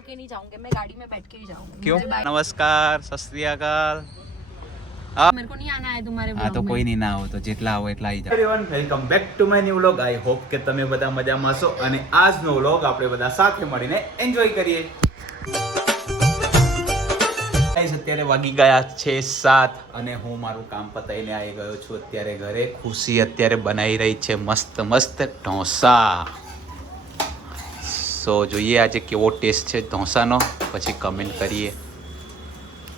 के नहीं जाऊंगी, मैं गाड़ी में बैठ के ही जाऊंगी। क्यों? नमस्कार, सत श्री अकाल। मेरे को नहीं आना है तुम्हारे हाँ तो કોઈ નહીં ના આવો તો જેટલા આવો એટલા આવી જાવ। Everyone welcome back to my new vlog. I hope કે તમે બધા મજામાં છો અને આજનો વ્લોગ આપણે બધા સાથે મળીને એન્જોય કરીએ। ગાઈસ અત્યારે વાગી ગયા છે 7 અને હું મારું કામ પતાઈને આવી ગયો છું અત્યારે ઘરે। ખુશી અત્યારે બનાવી રહી છે મસ્ત મસ્ત ઢોસા। સો જોઈએ આજે કેવો ટેસ્ટ છે ઢોસાનો, પછી કમેન્ટ કરીએ।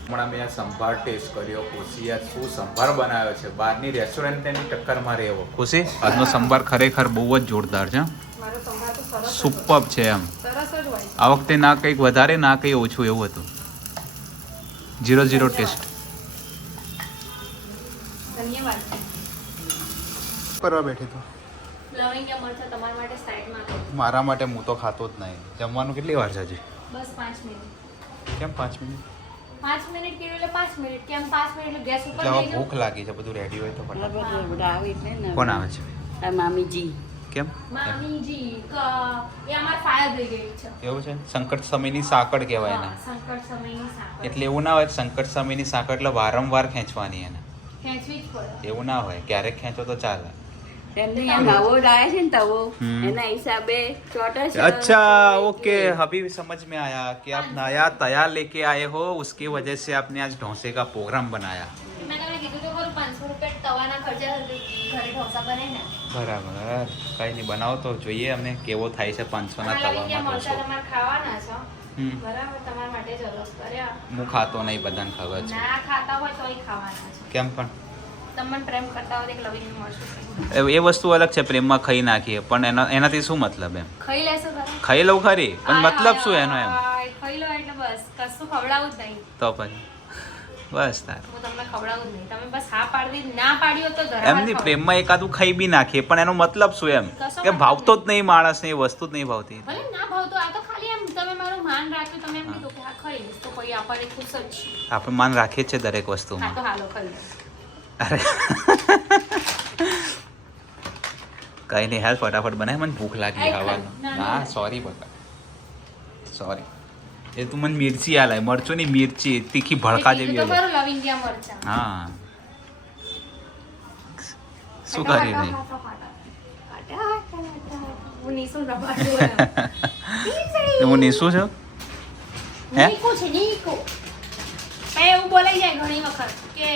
હમણાં મેં આ સંભાર ટેસ્ટ કર્યો। ખુશી આજ શું સંભાર બનાવ્યો છે, બહારની રેસ્ટોરન્ટની ટક્કરમાં રહેવો। ખુશી આજનો સંભાર ખરેખર બહુ જ જોરદાર છે, સુપર છે એમ। આ વખતે ના કંઈક વધારે ના કંઈ ઓછું એવું હતું, 0-0 ટેસ્ટ। ધન્યવાદ। કરવા બેઠી તો લવિંગિયા મરચા તમારા માટે સાઈડમાં। મારા માટે હું તો ખાતો જ નહીં। જમવાનું કેટલી વાર છે હજી? બસ 5 મિનિટ। કેમ 5 મિનિટ? 5 મિનિટ કીધું એટલે 5 મિનિટ કેમ? 5 મિનિટ ગેસ ઉપર જવા લઈ ભૂખ લાગી છે, બધું રેડી હોય તો ફટાફટ। આવે એટલે ને કોણ આવે છે? આ મામીજી કેમ મામીજી એ અમાર ફાયર બ્રિગેડ છે। એવું છે? સંકટ સમયની સાંકળ કહેવાય એને। સંકટ સમયની સાંકળ એટલે એવું ના હોય કે સંકટ સમયની સાંકળ એટલે વારંવાર ખેંચવાની એને, ખેંચવી જ પડે। એવું ના હોય, ક્યારેક ખેંચો તો ચાલે। એમને અહીંયા તવો લાવે છે ને તવો એના હિસાબે ચોટે છે। अच्छा ओके, अभी समझ में आया कि आप नया तया लेके आए हो, उसकी वजह से आपने आज डोसे का प्रोग्राम बनाया। મેં તમને કીધું તો ખરું 500 રૂપિયા તવાના ખર્ચા ઘરે ઢોસા બને ને। બરાબર, કઈ નહીં બનાવો તો જોઈએ અમને કેવો થાય છે 500 ના તવામાં મરચા ઢોસો। તમારે ખાવાના છે બરાબર, તમારા માટે જ અલગ કર્યા। હું ખાતો નહીં, બધાને ખબર છે। ના ખાતા હોય તોય ખાવાના છે। કેમ પણ તમને પ્રેમ કરતા હોય તો લવિંગ મરચું એ વસ્તુ અલગ છે, પ્રેમમાં ખાઈ નાખીએ પણ એનાથી શું મતલબ એમ? ખાઈ લેશો તમે? ખાઈ લઉં ખરી પણ મતલબ શું એનો એમ? ખાઈ લો એટલે બસ કશું ખવડાવું જ નહીં તો પછી બસ તાર હું તમને ખવડાવું જ નહીં। તમે બસ હા પાડી ના પાડ્યો તો એમની પ્રેમમાં એકાદું ખાઈ બી નાખીએ પણ એનો મતલબ શું એમ કે ભાવતો જ નહીં માણસને, એ વસ્તુ જ નહીં ભાવતી। ભલે ના ભાવતો, આ તો ખાલી એમ તમે મારું માન રાખ્યું, તમે એમ કીધું કે હા ખાઈ લઈશ તો કોઈ આપણને ખુશ જ છે। આપણે માન રાખીએ જ છે દરેક હા વસ્તુમાં। તો હાલો ખાઈ લો। અરે કઈ નહીં હાલ ફટાફટ બનાય, મને ભૂખ લાગી ખાવાનું। ના સોરી બકા, સોરી। એ તું મને મિર્ચી આલાય, મરચું ની મિર્ચી તીખી ભડકા જેવી તો આલાય। ખરું લવિંગિયા મરચા। હા શું કરી નહીં? હું નીસું રમાડું હું નીસું છું હે? નીકુ છે નીકુ। એવું બોલાઈ જાય ઘણી વખત કે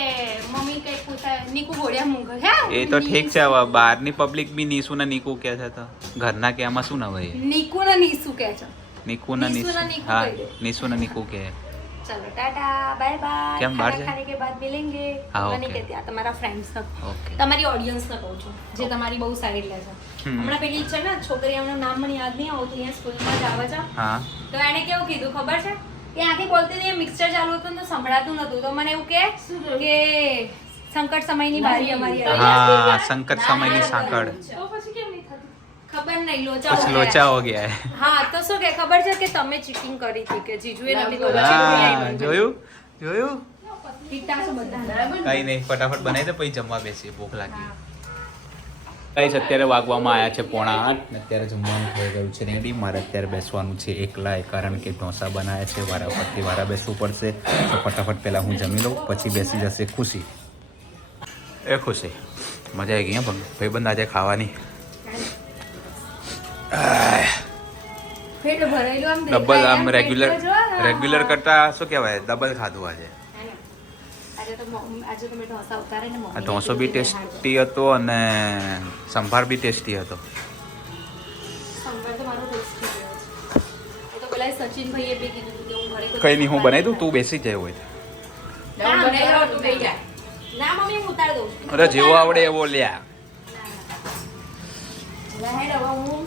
મમ્મી કઈ પૂછાય નીકુ ગોળિયા મૂંગર હે। એ તો ઠીક છે, હવે બહારની પબ્લિક બી નીસુ ને નીકુ કહે છે તો ઘરના કે આમાં શું ના હોય? નીકુ ને નીસુ કહે છે। નીકુ ને નીસુ નીસુ, ને નીકુ હા કહી દે। નીસુ ને નીકુ કહે। चलो टाटा बाय बाय। કેમ બહાર खाना જાય? खाने के बाद मिलेंगे। हाँ, मैं नहीं okay. कहती, આ તમારા ફ્રેન્ડ્સ ને ઓકે તમારી ઓડિયન્સ ને કહું છું જે તમારી બહુ સાઈડ લે છે। હમણાં પેલી છે ને છોકરી, એમનું નામ મને યાદ નહીં આવતું, અહીંયા સ્કૂલમાં જ આવે છે હા તો એને કેવું કીધું ખબર છે? કે આથી બોલતી હતી, મિક્સચર ચાલુ હતું ને તો સંભળાતું નતું, તો મને એવું કે સંકટ સમયની બારી અમારી આવી। હા સંકટ સમયની સાંકળ, તો પછી કેમ નહીં થતું? ખબર નહીં, લોચા कुछ हो लोचा गया। हो गया है। હા તો શું કે ખબર છે કે તમે ચીટિંગ કરી હતી કે જીજુએ નથી તો હા જોયું જોયું, પીટા છો બધા। કઈ નહીં ફટાફટ બનાવી દે પછી જમવા બેસીએ, ભૂખ લાગી। ગાઈસ અત્યારે વાગવામાં આવ્યા છે 7:45 ને અત્યારે જમવાનું થઈ ગયું છે રેડી। મારે અત્યારે બેસવાનું છે એકલા, કારણ કે ઢોસા બનાવ્યા છે, વારા પરથી વારા બેસવું પડશે તો ફટાફટ પહેલાં હું જમી લઉં, પછી બેસી જશે ખુશી। એ ખુશી મજા આવી ગઈ હે ભાઈબંધ આજે ખાવાની। પેટ ભરાયેલું આમ ડબલ દેખાય આમ એમ, રેગ્યુલર પેટ તો જો ને. રેગ્યુલર કરતા શું કહેવાય ડબલ ખાધું આજે। આજે તો મેં ઢોસા ઉતારે ને આ મમ્મીને ઢોસો બી કીધું કે ટેસ્ટી હતો અને સંભાર બી ટેસ્ટી હતો। સંભાર તો મારો ટેસ્ટી ગયો છે। એ તો પેલા સચિનભાઈએ બી કીધું હતું કે હું ઘરે કઈ નહીં હું બનાવી દઉં, તું બેસી જાય હોય તો। ના, મને રોટલું થઈ જાય। ના મમ્મી હું ઉતારી દઉં છું। અરે જેવો આવડે એવો લ્યા। ના હેડ હવે હું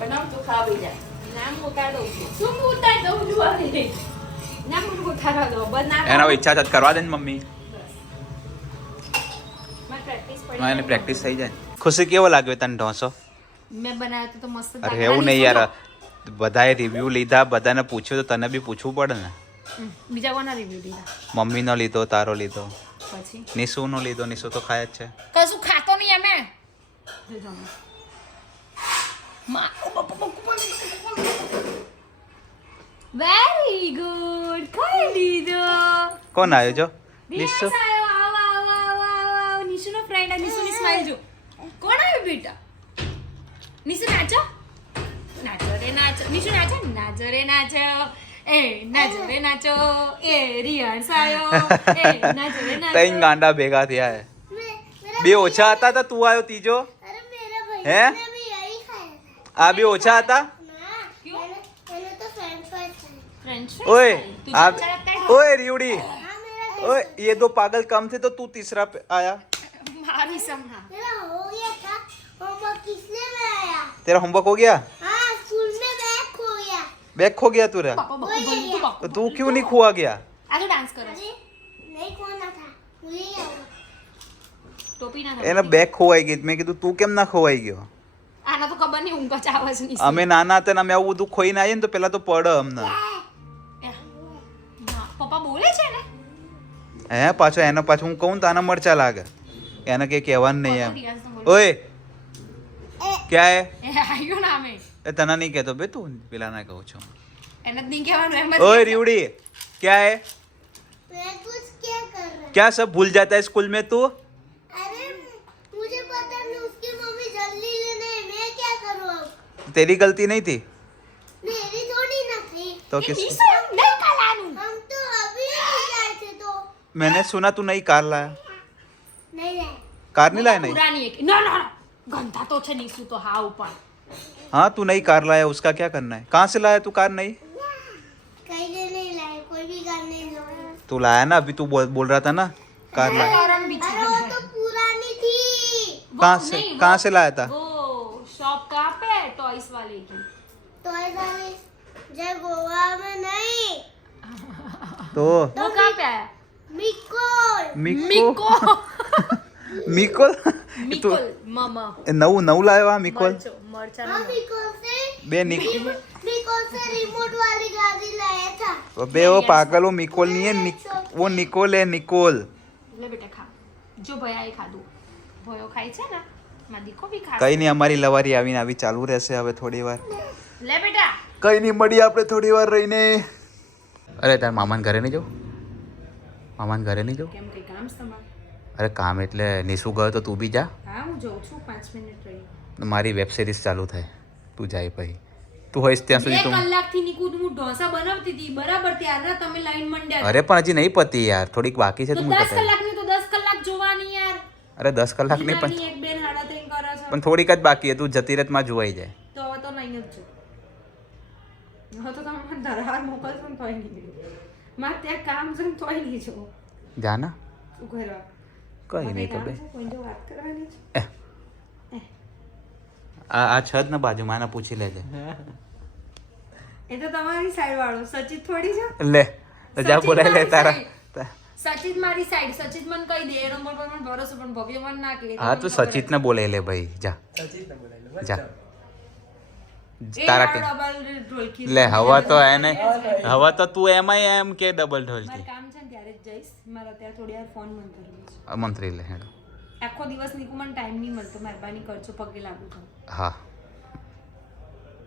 બનાવ તો ખાવી જાય। ના હું ઉતારી દઉં છું। શું હું ઉતારી દઉં છું હવે? ના હું ઉતારવા દઉં બસ ના એના ઈચ્છા છે કરવા દે ને મમ્મી, મારી પ્રેક્ટિસ પડી એને પ્રેક્ટિસ થઈ જાય। ખુશી કેવો લાગ્યો તને ઢોસો? મેં બનાવ્યો તો મસ્ત। અરે એવું નહીં યાર, બધાએ રિવ્યુ લીધા, બધાને પૂછ્યું તો તને બી પૂછવું પડે ને। બીજા કોના રિવ્યુ દીધા મમ્મીનો લીધો, તારો લીધો, પછી નિશુનો લીધો, નિશુ તો ખાય જ છે। કશું ખાતો નહીં અમે જોજો વેરી ગુડ ખાઈ લીધો કોણ આવ્યો જો નિશુ આયો આવ આવ આવ આવ નિશુનો ફ્રેન્ડ નિશુની સ્માઈલ જો કોણ આવ્યું બેટા નિશુ નાચો નાચો રે નાચો નિશુ નાચો નાચો રે નાચો એ નાચો રે નાચો એ રિયાન્સ આયો એ નાચો રે નાચો ત્રણ ગાંડા ભેગા થયા હે બે ઓછા હતા તો તું આવ્યો ત્રીજો अरे मेरा भैया હે ने भी यही खाया था આ બે ઓછા હતા ना मैंने तो फ्रेंच फ्राइज खाए ફ્રેન્ચ ओए तुझे आप अच्छा लगता है ओए रिवड़ी हाँ मेरा ओए ये दो पागल कम थे तो तू तीसरा पे आया मारी समहा मेरा हो गया था होमवर्क किसने में आया तेरा होमवर्क हो गया हाँ स्कूल में बैग खो गया बैग खो गया तुरा पापा बकू बोली तू तो बकू तू क्यों नहीं खोआ गया आ तो डांस करो अरे नहीं खोना था मुझे क्या हुआ ટોપી ના એનો બેગ ખોવાઈ ગઈ મેં કીધું તું કેમ ના ખોવાઈ ગયો આના તો ખબર નહીં ઊંઘ જ આવે છે નહીં અમે નાના હતા ને અમે આવું બધું ખોઈને આવીએ ને તો પેલા તો પડે અમને પપ્પા બોલે છે ને હે પાછો એનો પાછું હું કહું તો આના મરચા લાગે એને કઈ કહેવાનું નહીં એમ રિયાઝ તો બોલે. ઓય ક્યાં હે એ આયો ના મે એ તને નહીં કહેતો બે તું પેલા ના કહું છું એને જ નહીં કહેવાનું એમ જ ओए रिवड़ी क्या है मैं कुछ क्या कर रहा है क्या सब भूल जाता है स्कूल में तू अरे मुझे पता नहीं उसकी मम्मी जल्दी लेने है, मैं क्या करूँ अब तेरी गलती नहीं थी मेरी थोड़ी ना थी तो એ किस નિશુ નહીં કાલાનું हम तो अभी नहीं गए थे तो मैंने सुना तू नई कार लाया नहीं गए कार नहीं लाया नहीं પુરાની એક ના ના ના. ગંધા તો છે નિશુ તો હાવ પણ हाँ तू नई कार लाया उसका क्या करना है कहाँ से लाया तू कार नई कहीं से नहीं लाए कोई भी कार नहीं लाए तू लाया ना अभी तू बोल रहा था ना कार लाया કારણ બી છે अरे वो तो पुरानी थी वो कहाँ से नहीं, कहाँ वो- से लाया था वो शॉप कहाँ पे है टॉयज वाले की तो ऐसा नहीं जय गोवा में नहीं तो वो कहाँ पे आया मिकोल मिको मिकोल तू મિકોલ મામા નવું નવું લાવ્યો આ મિકોલ મરચો મરચા हाँ मिकोल से बे मिकोल से रिमोट वाली गाड़ी लाया था बे वो पागल वो मिकोल नहीं है वो निकोल है निकोल લે બેટા ખા જો ભયા એ ખાધું ભયો ખાય છે ને માં દીકો બી ખા કઈ નહીં અમારી લવારી આવીને આવી ચાલુ રહેશે હવે થોડી વાર લે બેટા કઈ નહીં મળીએ આપણે થોડી વાર રહીને અરે તાર મામાને ઘરે નહીં જાઉં મામાને ઘરે નહીં જાઉં કેમ કઈ કામ છે તમારે અરે કામ એટલે નિશુ ગયો તો તું બી જા હા હું જઉં છું 5 મિનિટ રહી મારી વેબ સિરીઝ ચાલુ થાય તું જાય પછી તું હોઈશ ત્યાં સુધી 2 તું કલાકથી નીકળું હું ઢોસા બનાવતી હતી બરાબર ત્યારના તમે લાઈન મંડ્યા અરે પણ હજી નહીં પતી યાર થોડીક બાકી છે તો તું 10 પતાય કલાકની તો 10 કલાક જોવાની યાર અરે 10 કલાક નહીં પણ એક બેન હાડા ત્રણ કરે છે પણ થોડીક જ બાકી છે તું જતી રહેતમાં જોવાઈ જાય તો હવે તો નહીં જ જો હવે તો તમે મને ધરાર મોકલશો ને તોય નહીં મારે ત્યાં કામ છે ને તોય નહીં જો જા ના શું કરવા કઈ નહીં તો બે કોઈ જો વાત કરવાની છે આ છત ને બાજુમાં આને પૂછી લેજે એ તો તમારી સાઈડ વાળો સચિત થોડી છે લે તો જા સચિન બોલાય લે મારી તારા સચિત મારી સાઈડ સચિત મને કહી દે એનો પર મને ભરોસો પણ ભવ્ય મને ના કહે હા તું સચિતને બોલાય લે ભાઈ જા જા તારા કે લે હવા તો એને હવા તો તું એમાંય એમ કે ડબલ મારે ઢોલકી કામ છે ને ત્યારે જ જઈશ મારે અત્યારે થોડી વાર ફોન બંધ કરવો છે મંત્રી લે હેડો આખો દિવસ નીકુ મને ટાઈમ નહીં મળતો મહેરબાની કરજો પગે લાગુ છું હા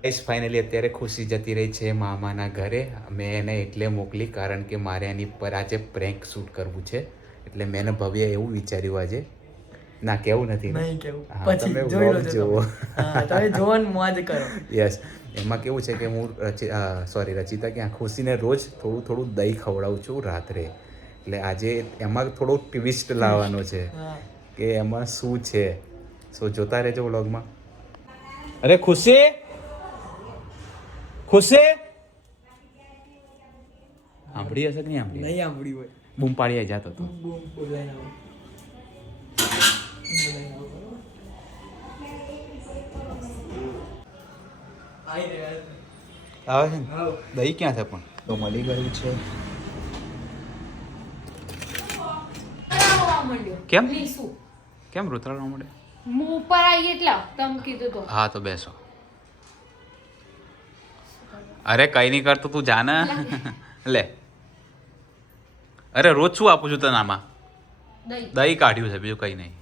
એસ ફાઇનલી અત્યારે ખુશી જતી રહી છે મામાના ઘરે મેં એને એટલે મોકલી કારણ કે મારે એની પર આજે પ્રેન્ક શૂટ કરવું છે એટલે મેં એને ભવ્ય એવું વિચાર્યું આજે ના કેવું નથી ને? નહીં કેવું હા, પછી તમે જોઈ vlog લો છો જુઓ. હા તમે જોવો ને મોજ કરો યસ એમાં કેવું છે કે હું રચિતા કે ખુશીને રોજ થોડું થોડું દહીં ખવડાવું છું રાત્રે એટલે આજે એમાં થોડો ટ્વિસ્ટ લાવવાનો છે હા કે એમાં શું છે સો જોતા રહેજો વ્લોગમાં અરે ખુશી ખુશી સાંભળી હશે કે નહીં સાંભળી નહીં સાંભળ્યું હોય બૂમ પાડી જતો હતો બૂમ બોલાઈને આવો. બોલાઈને આવો. આઈ રહ્યા છે. આવે છે ને આવો. દહીં ક્યાં છે પણ તો મળી ગયું છે આવવા માંડ્યો કેમ? લીસું કેમ રોતરાડવા મળે હું ઉપર આવી એટલા તમે કીધું તો હા તો બેસો અરે કઈ નહીં કરતો તું જાને લે અરે રોજ શું આપું છું તને આમાં દહીં દહીં કાઢ્યું છે બીજું કઈ નહીં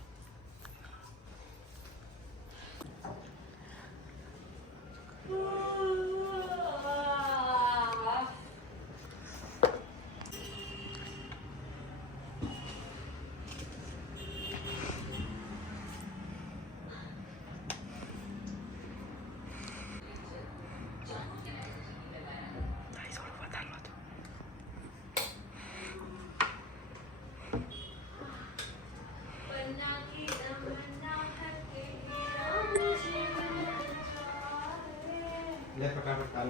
જય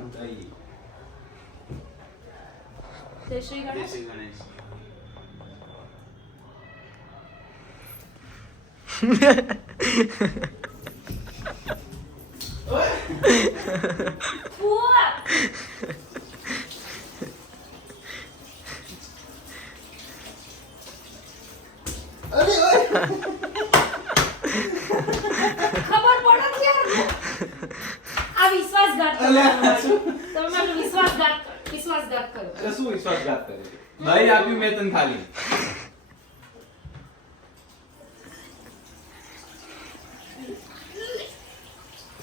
શ્રી જય ગણેશ. શ્રી ગણેશ. ફુવા. ખબર પડે છે યાર. આ વિશ્વાસઘાત કરો તમે મારો વિશ્વાસઘાત કરો. અરે શું વિશ્વાસઘાત કરે છે? દહીં આપ્યું મેં તને ખાલી.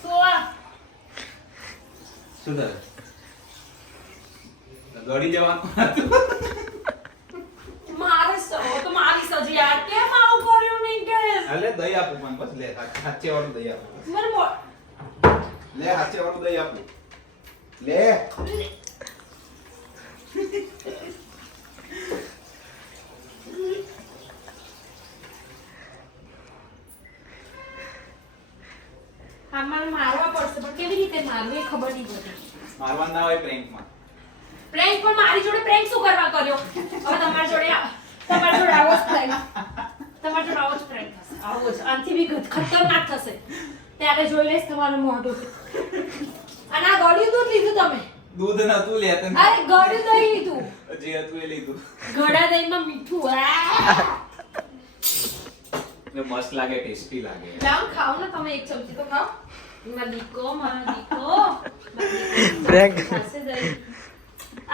ફુવા. શું કરે? દોડી જવાનું હતું. તો મારી સજી યાર કેમ આવું કર્યું નહીં કે અલે દહીં આપું મને બસ લે હાચે વાળું દહીં આપું. મને લે હાચે વાળું દહીં આપું. લે આમાં મારવા પડશે પણ કેવી રીતે મારવું એ ખબર નહીં પડતી. મારવા ના હોય પ્રેન્કમાં. પ્રેન્ક પણ મારી જોડે પ્રેન્ક શું કરવા કર્યો? હવે તમારી જોડે આવો જ થાય. તમારી જોડે આવો જ પ્રેન્ક થશે. આવો જ આનાથી બી ખતરનાક થશે. ત્યારે જોઈ લઈશ તમારું મોઢું. અને આ ગળ્યું દૂધ લીધું તમે? દૂધ નતું લે તને. અરે ગળ્યું દહીં લીધું. જે હતું એ લીધું. ગળા દહીંમાં મીઠું. ને મસ્ત લાગે, ટેસ્ટી લાગે. જામ ખાઓ ને તમે એક ચમચી તો ખાઓ. મારો દીકો. Prank. ખાશે દહીં.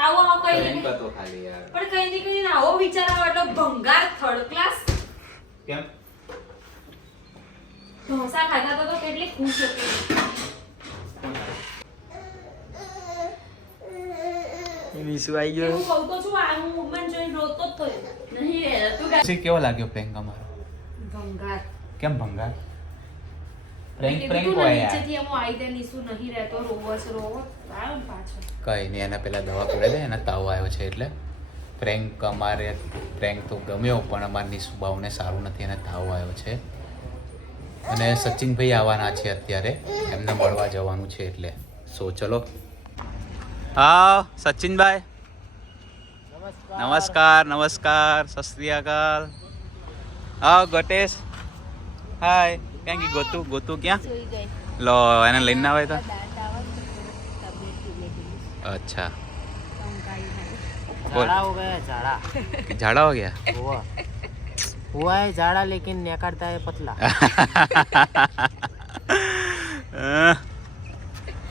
આવો કઈ પ્રેન્ક નહીં. હતો ખાલી યાર. પણ કઈ નહીં કરીને આવો વિચાર આવે એટલે ભંગાર થર્ડ ક્લાસ. કેમ? ઢોસા ખાતા તો કેટલી ખુશ હતી. નિશુ આવી ગયો. હું કહું તો છું આ movement જોઈને રોતો જ થયો. નહીં તું પછી કેવો લાગ્યો પ્રેન્ક અમારો? ભંગાર. કેમ ભંગાર? પ્રેન્ક મેં પ્રેન્ક કીધું હોય ને યાર. નીચેથી એમ આવી જાય નીસુ નહીં રહેતો રોવો આવ્યો ને પાછો. કઈ નહીં, એને પેલા દવા પીવડાવી દે, એને તાવ આવ્યો છે એટલે. પ્રેન્ક અમારે પ્રેન્ક તો ગમ્યો પણ અમારી સુબાવને સારું નથી, એને તાવ આવ્યો છે. અને સચિનભાઈ આવવાના છે અત્યારે, એમને મળવા જવાનું છે એટલે. સો ચલો. હા સચિનભાઈ. નમસ્કાર. સત શ્રી અકાલ. હા ગટેશ. હાય. ક્યાં ગઈ ગોતું ક્યાં? લો એને લઈને આવે તો. अच्छा झाड़ा हो गया झाड़ा झाड़ा हो गया हुआ है झाड़ा लेकिन निकलता है पतला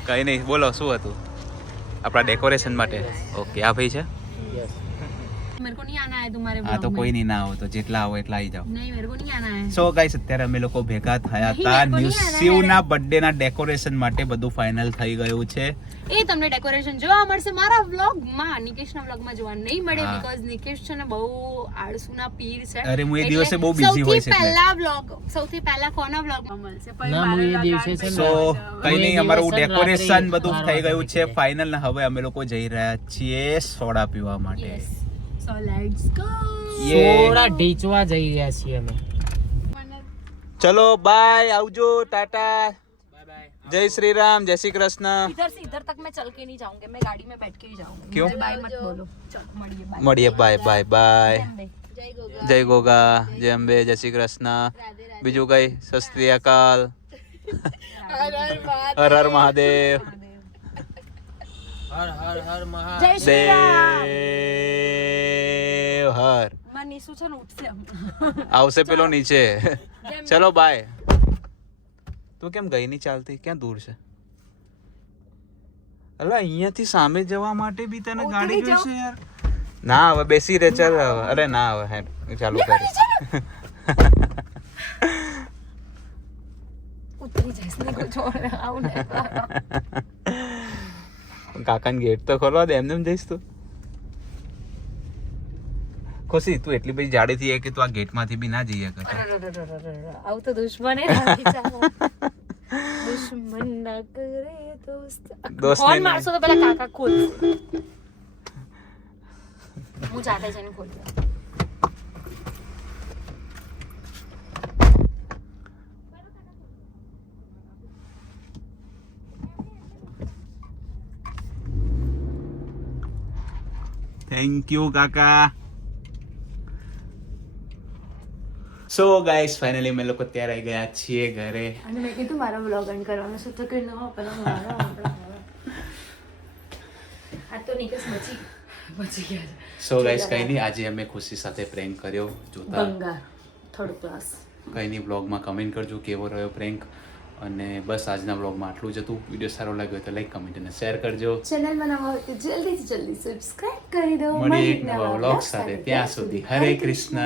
કઈ નહીં, બોલો શું હતું આપણા ડેકોરેશન માટે? ઓકે આ ભાઈ છે. मेरे को नहीं आना है तुम्हारे આ તો કોઈ નહીં, ના આવો તો જેટલા આવો એટલા આવી જાઓ. नहीं मेरे को नहीं आना है. સો ગાઈસ અત્યારે અમે લોકો ભેગા થયા નહીં, હતા મેં ન્યૂ કોની શિવના બર્થડે ના ડેકોરેશન માટે. બધું ફાઇનલ થઈ ગયું છે. એ તમને ડેકોરેશન જોવા મળશે મારા વ્લોગમાં. નિકેશના વ્લોગમાં જોવા નહીં મળે હા. બીકોઝ નિકેશ છે ને બહુ આળસુના પીર છે. અરે, હું એ એટલે દિવસે બહુ busy હોય છે એટલે. સૌથી પહેલા કોના વ્લોગમાં મળશે? પછી ના, મારા હું એ vlog દિવસે આવે. છે ને. સો કઈ નહીં, અમારું દિવસે ડેકોરેશન રાત્રે બધું 12 થઈ ગયું વાગે છે ફાઇનલ. ને હવે અમે લોકો જઈ રહ્યા છીએ સોડા પીવા માટે. Yes. So let's go. થોડા ઢીચવા જઈ રહ્યા છીએ અમે. ચલો બાય, આવજો, ટાટા, જય શ્રી રામ, જય શ્રી કૃષ્ણ. इधर से इधर तक मैं चल के नहीं जाऊंगी, मैं गाड़ी में बैठ के ही जाऊंगी. क्यों? मुझे बाय मत बोलो. चल મળીએ બાય. મળીએ, બાય બાય બાય. જય જય ગોગા, જય અંબે, જય શ્રી કૃષ્ણ. બીજું કઈ? સત શ્રી અકાલ. હર હર મહાદેવ. હર હર હર મહા જય શ્રી રામ. દેવ હર. માં નીસુ છે ને ઉઠશે આમ. આવશે પેલો નીચે. ચલો બાય. તું કેમ ગઈ નહીં ચાલતી? ક્યાં દૂર છે? અલા અહીંયાથી સામે જવા માટે બી તને ગાડી જોઈશે યાર. ના હવે બેસી રે, ચાલ હવે. અરે ના હવે હે ચાલુ કરે. ઉતરી જઈશ ને કોઈ છોડ આવું ને. કાકાને ગેટ તો ખોલવા દે, એમને એમ જઈશ તું? ખુશી તું એટલી બધી જાડી થઈ કે તું આ ગેટમાંથી બી ના જઈએ કર. આવું તો દુશ્મને નથી ચાલે. દુશ્મન ના કરે દોસ્ત. દોસ્તને ફોન નહીં. મારશો તો પેલા કાકા ખોલ. હું જાતે જઈને ખોલી દઉં. થેન્ક યુ કાકા. સો ગાઈસ ફાઇનલી અમે લોકો ત્યારે આવી ગયા છીએ ઘરે. અને મેં કીધું મારા વ્લોગ એન્ડ કરવાનો છે તો કે ન પેલા આ તો નિકેશ બચી ગયા છે. સો ગાઈસ કઈ નહીં, આજે અમે ખુશી સાથે પ્રેન્ક કર્યો. જોતા બંગાર થર્ડ ક્લાસ. કઈ નહીં, બ્લોગમાં કમેન્ટ કરજો કેવો રહ્યો પ્રેન્ક. અને બસ આજના બ્લોગમાં આટલું જ હતું. વિડીયો સારો લાગ્યો હોય તો લાઈક કમેન્ટ અને શેર કરજો. ચેનલમાં નવા હોય તો જલ્દીથી જલ્દી સબસ્ક્રાઇબ કરી દો. મળીએ એક નવા વ્લોગ સાથે. ત્યાં સુધી હરે કૃષ્ણ.